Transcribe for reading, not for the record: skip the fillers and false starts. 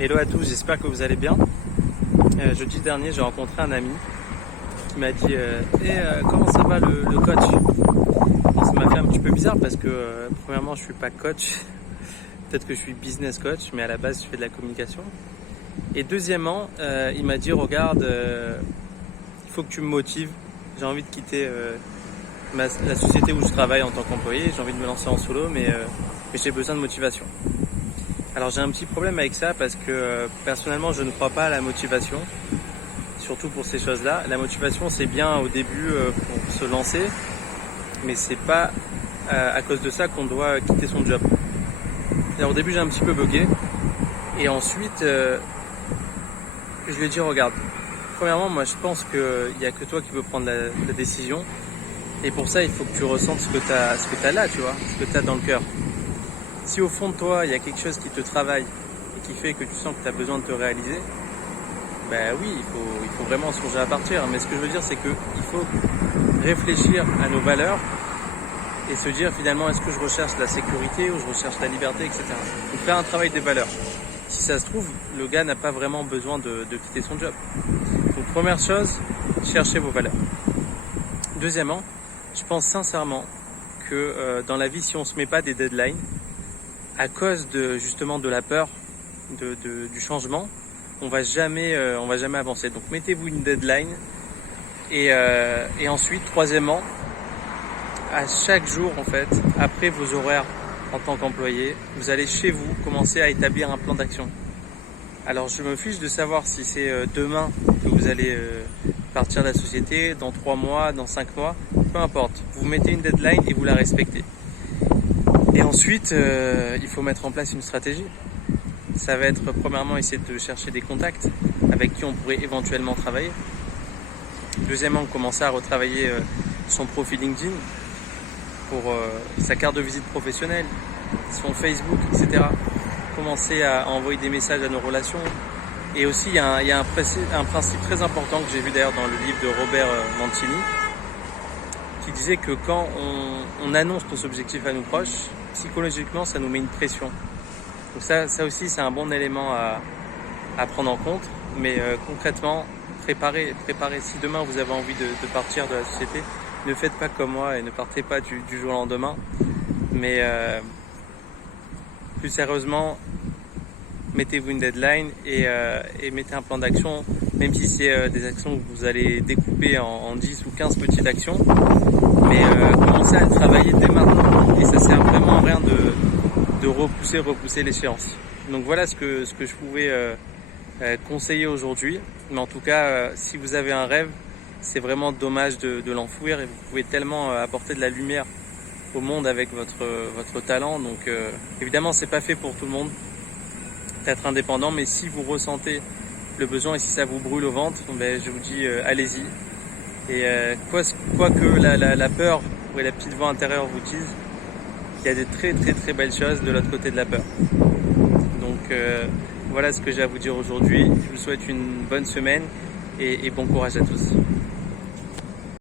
Hello à tous, j'espère que vous allez bien. Jeudi dernier, j'ai rencontré un ami qui m'a dit comment ça va le coach? Bon, ça m'a fait un petit peu bizarre parce que premièrement, je suis pas coach. Peut-être que je suis business coach, mais à la base, je fais de la communication. Et deuxièmement, il m'a dit regarde, il faut que tu me motives. J'ai envie de quitter la société où je travaille en tant qu'employé. J'ai envie de me lancer en solo, mais j'ai besoin de motivation. Alors j'ai un petit problème avec ça parce que personnellement je ne crois pas à la motivation, surtout pour ces choses-là. La motivation c'est bien au début pour se lancer, mais c'est pas à cause de ça qu'on doit quitter son job. Alors au début j'ai un petit peu bugué et ensuite je lui ai dit regarde, premièrement moi je pense qu'il n'y a que toi qui peux prendre la décision et pour ça il faut que tu ressentes ce que tu as là, tu vois, ce que tu as dans le cœur. Si au fond de toi, il y a quelque chose qui te travaille et qui fait que tu sens que tu as besoin de te réaliser, ben oui, il faut vraiment songer à partir. Mais ce que je veux dire, c'est qu'il faut réfléchir à nos valeurs et se dire finalement, est-ce que je recherche la sécurité ou je recherche la liberté, etc. Donc faire un travail des valeurs. Si ça se trouve, le gars n'a pas vraiment besoin de quitter son job. Donc première chose, cherchez vos valeurs. Deuxièmement, je pense sincèrement que dans la vie, si on ne se met pas des deadlines, à cause justement de la peur du changement, on va jamais avancer. Donc mettez-vous une deadline et ensuite troisièmement, à chaque jour en fait, après vos horaires en tant qu'employé, vous allez chez vous commencer à établir un plan d'action. Alors je me fiche de savoir si c'est demain que vous allez partir de la société, dans 3 mois, dans 5 mois, peu importe. Vous mettez une deadline et vous la respectez. Et ensuite, il faut mettre en place une stratégie. Ça va être premièrement essayer de chercher des contacts avec qui on pourrait éventuellement travailler. Deuxièmement, commencer à retravailler son profil LinkedIn pour sa carte de visite professionnelle, son Facebook, etc. Commencer à envoyer des messages à nos relations. Et aussi, il y a un principe très important que j'ai vu d'ailleurs dans le livre de Robert Mancini, qui disait que quand on annonce nos objectifs à nos proches, psychologiquement, ça nous met une pression. Donc ça aussi, c'est un bon élément à prendre en compte. Mais concrètement, préparez. Si demain vous avez envie de partir de la société, ne faites pas comme moi et ne partez pas du jour au lendemain. Mais plus sérieusement, mettez-vous une deadline et mettez un plan d'action, même si c'est des actions que vous allez découper en 10 ou 15 petites actions. Mais commencez à travailler dès maintenant et ça sert vraiment à rien de repousser l'échéance. Donc voilà ce que je pouvais conseiller aujourd'hui. Mais en tout cas, si vous avez un rêve, c'est vraiment dommage de l'enfouir et vous pouvez tellement apporter de la lumière au monde avec votre talent. Donc évidemment, c'est pas fait pour tout le monde d'être indépendant, mais si vous ressentez le besoin et si ça vous brûle au ventre, ben, je vous dis allez-y. Et quoi que la peur ou la petite voix intérieure vous dise, il y a des très très très belles choses de l'autre côté de la peur. Donc voilà ce que j'ai à vous dire aujourd'hui. Je vous souhaite une bonne semaine et bon courage à tous.